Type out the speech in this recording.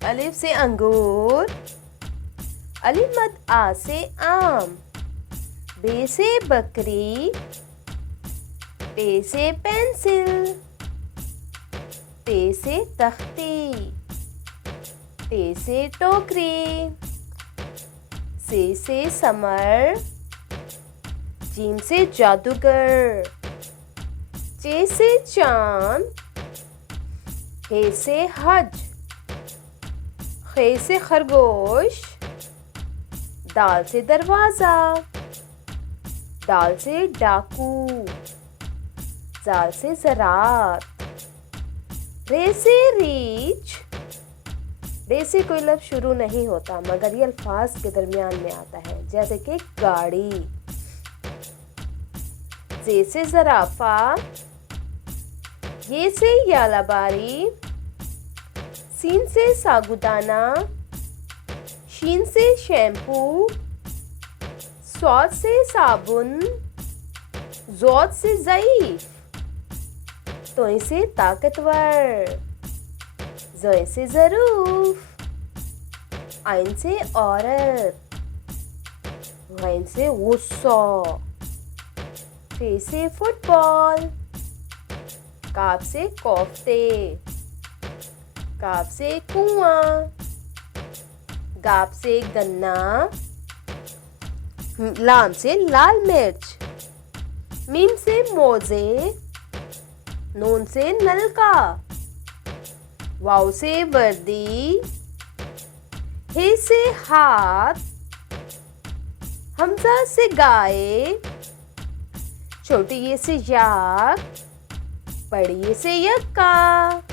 अलिफ से अंगूर, अलिफ मद आ से आम, बे से बकरी, पे से पेंसिल, ते से तख्ती, टे से टोकरी, से समर, जीम से जादूगर, चे से चांद, हे से हज, खे से खरगोश, दाल से दरवाज़ा, दाल से डाकू, जाल से ज़रात, रे से रीछ, रे से कोई लफ्ज़ शुरू नहीं होता मगर ये अल्फाज के दरमियान में आता है, जैसे कि गाड़ी। जे से ज़राफ़ा, ये से यालाबारी, सीन से सागुदाना, शीन से शैम्पू, स्वाद से साबुन, ज़ौद से ज़ईफ़, तोय से ताकतवर, ज़ोय से ज़रूफ, आइन से औरत, गैन से गुस्सा, फे से फुटबॉल, काफ से कोफ्ते, काफ से कुआं, गाप से गन्ना, लाम से लाल मिर्च, मीम से मोजे, नून से नलका, वाव से वर्दी, हे से हाथ, हमजा से गाय, छोटी ये से याक, बड़ी ये से यक्का।